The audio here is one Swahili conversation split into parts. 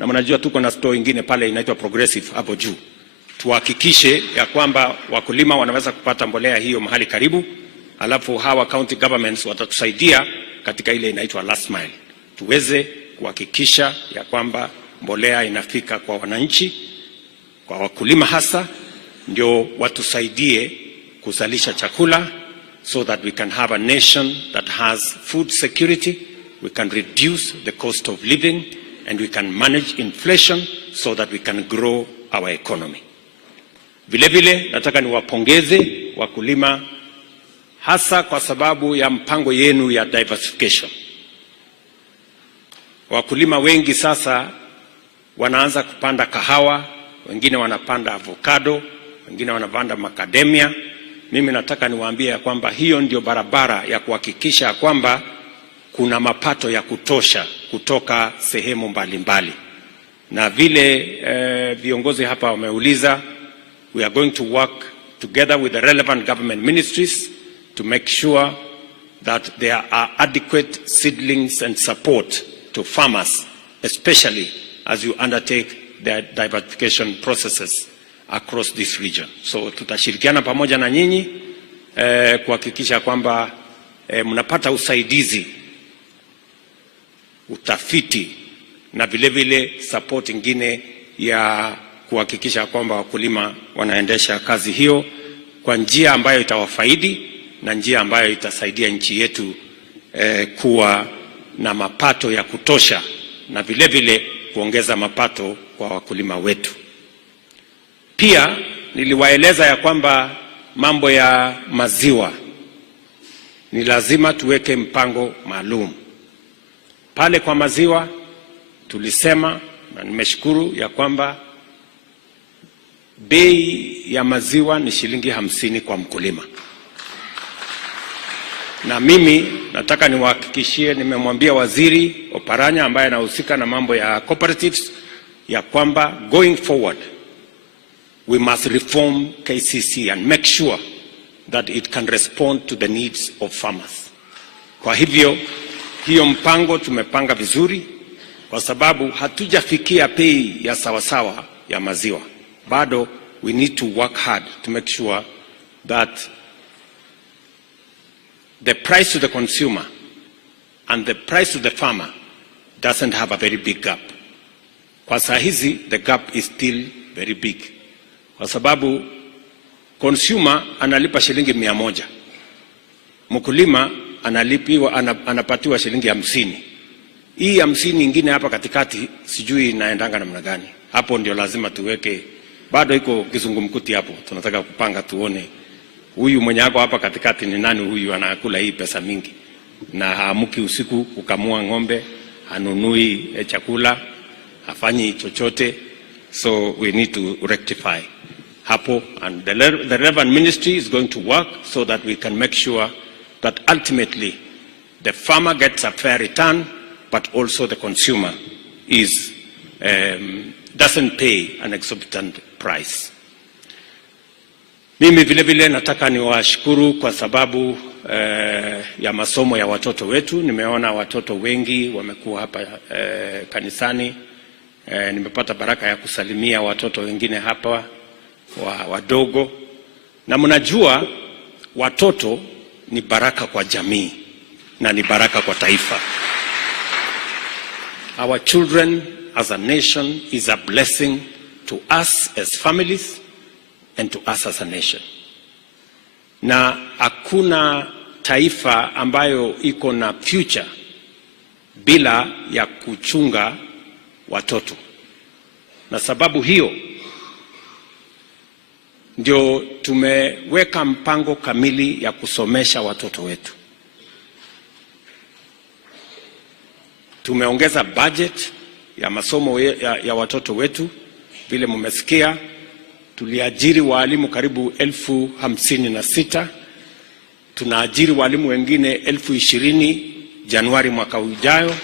na mnajua tuko na store ingine pale inaitwa Progressive hapo juu. Tuhakikishe ya kwamba wakulima wanaweza kupata mbolea hiyo mahali karibu, alafu hawa county governments watatusaidia katika ile inaitwa last mile. Tuweze kuhakikisha ya kwamba mbolea inafika kwa wananchi, kwa wakulima hasa, ndio watusaidie kuzalisha chakula, so that we can have a nation that has food security, we can reduce the cost of living, and we can manage inflation so that we can grow our economy. Vile vile nataka niwapongeze wakulima hasa kwa sababu ya mpango yenu ya diversification. Wakulima wengi sasa wanaanza kupanda kahawa, wengine wanapanda avocado, wengine wanapanda macadamia. Mimi nataka niwaambie ya kwamba hiyo ndio barabara ya kuhakikisha kwamba kuna mapato ya kutosha kutoka sehemu mbalimbali. Na vile viongozi hapa wameuliza, we are going to work together with the relevant government ministries to make sure that there are adequate seedlings and support to farmers, especially as you undertake the diversification processes across this region. So tutashirikiana pamoja na nyinyi kuhakikisha kwamba mnapata usaidizi, utafiti na vile vile support ingine ya kuhakikisha kwamba wakulima wanaendesha kazi hiyo kwa njia ambayo itawafaidi na njia ambayo itasaidia nchi yetu kuwa na mapato ya kutosha na vile vile kuongeza mapato kwa wakulima wetu. Pia niliwaeleza ya kwamba mambo ya maziwa ni lazima tuweke mpango maalum. Pale kwa maziwa tulisema, na nimeshukuru ya kwamba bei ya maziwa ni shilingi 50 kwa mkulima. Na mimi nataka niwahakikishie, nimemwambia Waziri Oparanya ambaye anahusika na mambo ya cooperatives ya kwamba going forward we must reform KCC and make sure that it can respond to the needs of farmers. Kwa hivyo hiyo mpango tumepanga vizuri, kwa sababu hatujafikia bei ya sawasawa ya maziwa. Bado we need to work hard to make sure that the price to the consumer and the price to the farmer doesn't have a very big gap. Kwa saa hizi the gap is still very big, kwa sababu consumer analipa shilingi 100, mkulima anapatiwa shilingi 50. Hii 50 ingine hapa katikati sijui inaendanga namna gani. Hapo ndio lazima tuweke, bado iko kizungumkuti hapo. Tunataka kupanga tuone huyu mwenye ako hapa katikati ni nani, huyu anakula hii pesa mingi na haamuki usiku kukamua ng'ombe, hanunui chakula, hafanyi chochote. So we need to rectify hapo, and the relevant ministry is going to work so that we can make sure that ultimately the farmer gets a fair return, but also the consumer is doesn't pay an exorbitant price. Mimi vile vile nataka niwashukuru kwa sababu ya masomo ya watoto wetu. Nimeona watoto wengi wamekuwa hapa kanisani. Nimepata baraka ya kusalimia watoto wengine hapa wadogo, na mnajua watoto ni baraka kwa jamii na ni baraka kwa taifa. Our children as a nation is a blessing to us as families and to us as a nation. Na hakuna taifa ambayo iko na future bila ya kuchunga watoto. Na sababu hiyo ndio tumeweka mpango kamili ya kusomesha watoto wetu. Tumeongeza budget ya masomo ya watoto wetu. Vile mmesikia, tuliajiri walimu karibu 56,000. Tunaajiri walimu wengine 20,000 Januari mwaka ujao.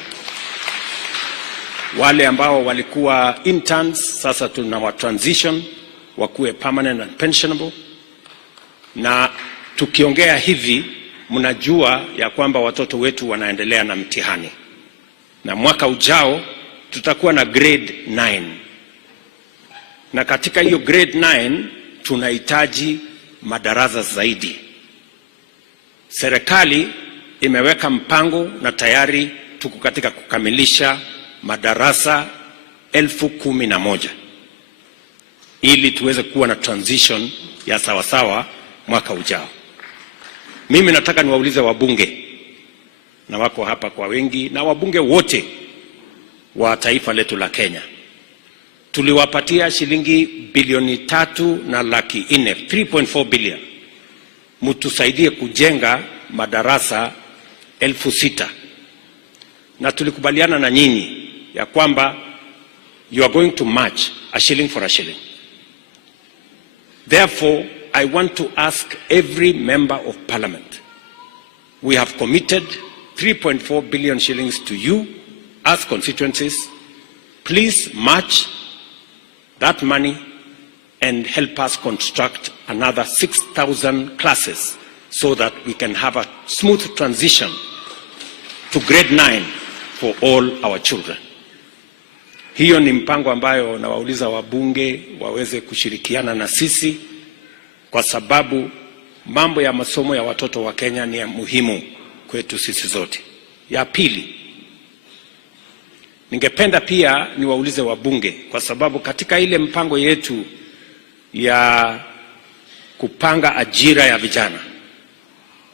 Wale ambao walikuwa interns sasa tunawa transition wakuwe permanent and pensionable. Na tukiongea hivi, mnajua ya kwamba watoto wetu wanaendelea na mtihani, na mwaka ujao tutakuwa na grade 9, na katika hiyo grade 9 tunahitaji madarasa zaidi. Serikali imeweka mpango na tayari tuko katika kukamilisha madarasa 11,000 ili tuweze kuwa na transition ya sawasawa mwaka ujao. Mimi nataka niwaulize wabunge, na wako hapa kwa wengi, na wabunge wote wa taifa letu la Kenya. Tuliwapatia shilingi bilioni 3.4 3.4 billion. Mtusaidie kujenga madarasa 6,000. Na tulikubaliana na nyinyi ya kwamba you are going to match a shilling for a shilling. Therefore, I want to ask every member of parliament. We have committed 3.4 billion shillings to you as constituencies. Please match that money and help us construct another 6,000 classes so that we can have a smooth transition to grade 9 for all our children. Hiyo ni mpango ambayo nawauliza wabunge waweze kushirikiana na sisi, kwa sababu mambo ya masomo ya watoto wa Kenya ni ya muhimu kwetu sisi zote. Ya pili, ningependa pia niwaulize wabunge, kwa sababu katika ile mpango yetu ya kupanga ajira ya vijana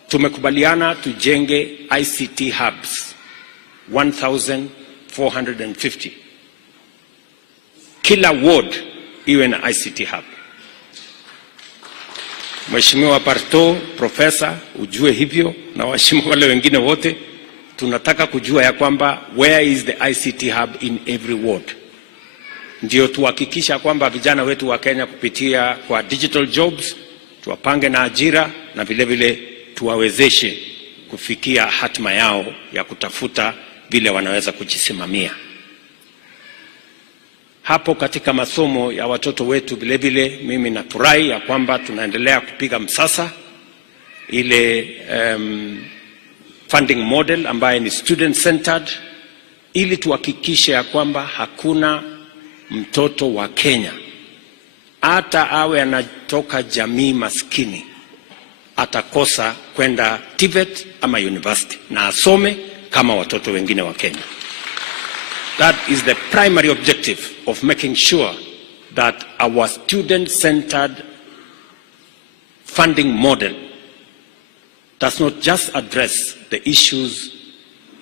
tumekubaliana tujenge ICT hubs 1,450. Kila ward iwe na ICT hub. Mheshimiwa Parto, Profesa, ujue hivyo, na waheshimiwa wale wengine wote, tunataka kujua ya kwamba where is the ICT hub in every ward. Ndio tuhakikisha kwamba vijana wetu wa Kenya kupitia kwa digital jobs tuwapange na ajira, na vile vile tuwawezeshe kufikia hatima yao ya kutafuta vile wanaweza kujisimamia. Hapo katika masomo ya watoto wetu vile vile mimi nafurahi ya kwamba tunaendelea kupiga msasa ile funding model ambaye ni student centered, ili tuhakikishe ya kwamba hakuna mtoto wa Kenya hata awe anatoka jamii maskini atakosa kwenda TVET ama university, na asome kama watoto wengine wa Kenya. That is the primary objective of making sure that our student-centered funding model does not just address the issues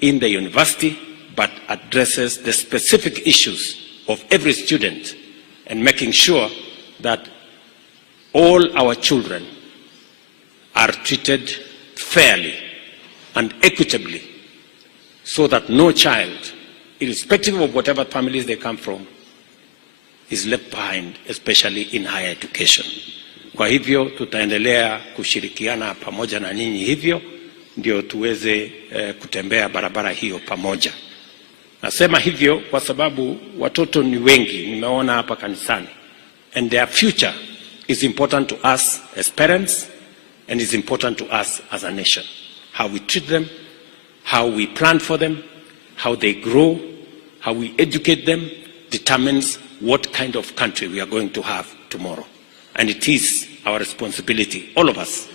in the university, but addresses the specific issues of every student, and making sure that all our children are treated fairly and equitably, so that no child, irrespective of whatever families they come from, is left behind, especially in higher education. Kwa hivyo tutaendelea kushirikiana pamoja na nyinyi, hivyo ndio tuweze kutembea barabara hiyo pamoja. Nasema hivyo kwa sababu watoto ni wengi, nimeona hapa kanisani, and their future is important to us as parents, and is important to us as a nation. How we treat them, how we plan for them, how they grow, how we educate them determines what kind of country we are going to have tomorrow. And it is our responsibility, all of us,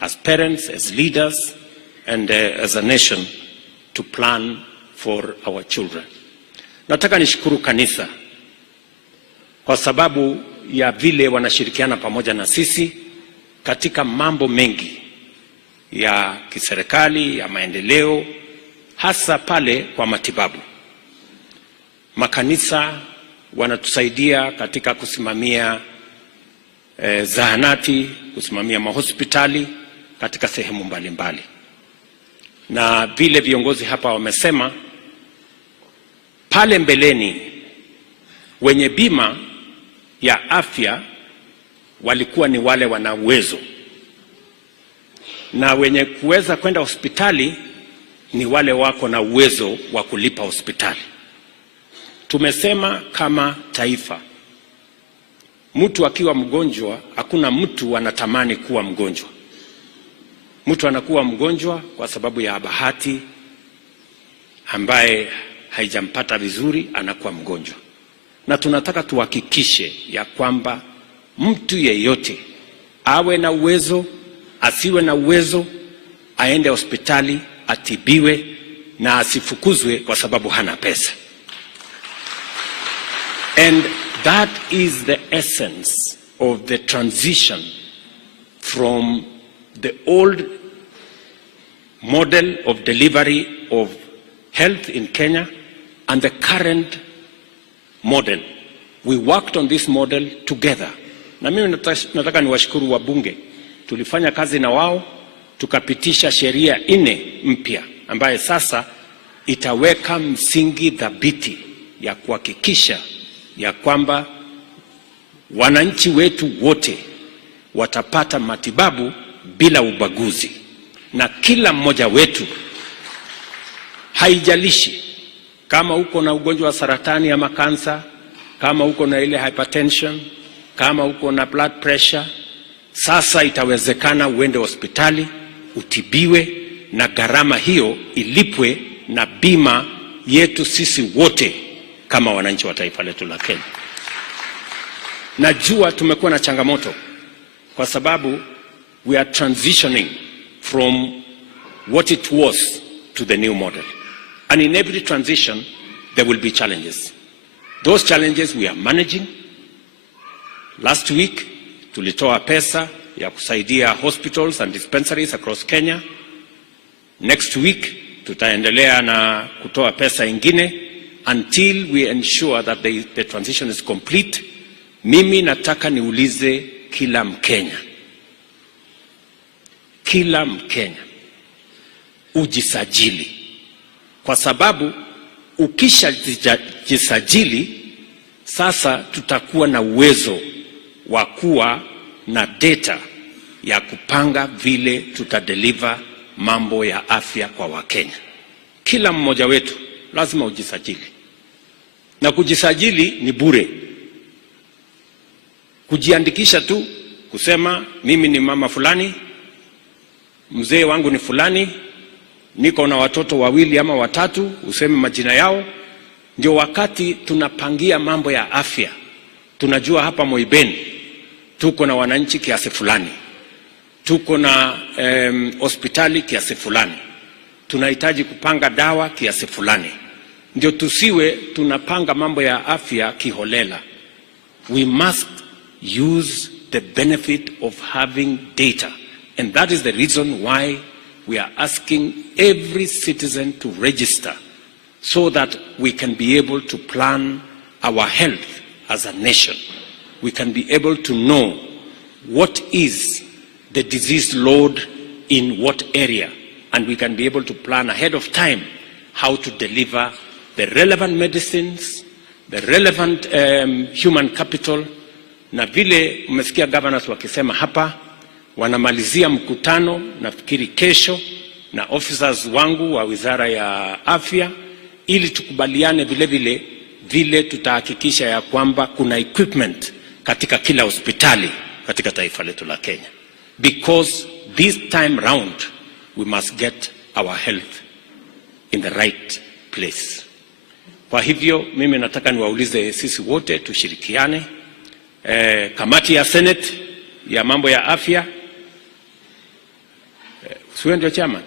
as parents, as leaders, and as a nation, to plan for our children. Nataka nishukuru kanisa kwa sababu ya vile wanashirikiana pamoja na sisi katika mambo mengi ya kiserikali, ya maendeleo, hasa pale kwa matibabu. Makanisa wanatusaidia katika kusimamia zahanati, kusimamia mahospitali katika sehemu mbalimbali. Na vile viongozi hapa wamesema, pale mbeleni wenye bima ya afya walikuwa ni wale wana uwezo, na wenye kuweza kwenda hospitali ni wale wako na uwezo wa kulipa hospitali. Tumesema kama taifa, mtu akiwa mgonjwa, hakuna mtu anatamani kuwa mgonjwa. Mtu anakuwa mgonjwa kwa sababu ya bahati ambaye haijampata vizuri, anakuwa mgonjwa. Na tunataka tuhakikishe ya kwamba mtu yeyote awe na uwezo, asiwe na uwezo, aende hospitali atibiwe na asifukuzwe kwa sababu hana pesa. And that is the essence of the transition from the old model of delivery of health in Kenya and the current model. We worked on this model together. Na mimi nataka niwashukuru wabunge. Tulifanya kazi na wao, tukapitisha sheria 4 mpya ambaye sasa itaweka msingi thabiti ya kuhakikisha ya kwamba wananchi wetu wote watapata matibabu bila ubaguzi. Na kila mmoja wetu, haijalishi kama uko na ugonjwa wa saratani ama kansa, kama uko na ile hypertension, kama uko na blood pressure, sasa itawezekana uende hospitali, utibiwe, na gharama hiyo ilipwe na bima yetu sisi wote kama wananchi wa taifa letu la Kenya. Najua tumekuwa na changamoto kwa sababu we are transitioning from what it was to the new model. And in every transition, there will be challenges. Those challenges we are managing. Last week, tulitoa pesa ya kusaidia hospitals and dispensaries across Kenya. Next week, tutaendelea na kutoa pesa ingine until we ensure that the transition is complete. Mimi nataka niulize kila Mkenya. Kila Mkenya ujisajili, kwa sababu ukisha jisajili sasa tutakuwa na uwezo wa kuwa na data ya kupanga vile tutadeliver mambo ya afya kwa Wakenya. Kila mmoja wetu lazima ujisajili, na kujisajili ni bure. Kujiandikisha tu kusema mimi ni mama fulani, mzee wangu ni fulani, niko na watoto 2 ama 3, useme majina yao. Ndio wakati tunapangia mambo ya afya, tunajua hapa Moibeni tuko na wananchi kiasi fulani, tuko na hospitali kiasi fulani, tunahitaji kupanga dawa kiasi fulani. Ndio tusiwe tunapanga mambo ya afya kiholela. We must use the benefit of having data, and that is the reason why we are asking every citizen to register, so that we can be able to plan our health as a nation. We can be able to know what is the disease load in what area, and we can be able to plan ahead of time how to deliver the relevant medicines, the relevant human capital. Na vile umesikia governors wakisema hapa, wanamalizia mkutano nafikiri kesho na officers wangu wa Wizara ya Afya, ili tukubaliane vile tutahakikisha ya kwamba kuna equipment katika kila hospitali katika taifa letu la Kenya. Because this time round we must get our health in the right place. Kwa hivyo mimi nataka niwaulize sisi wote tushirikiane. Kamati ya Senate ya mambo ya afya, siwe ndio chairman?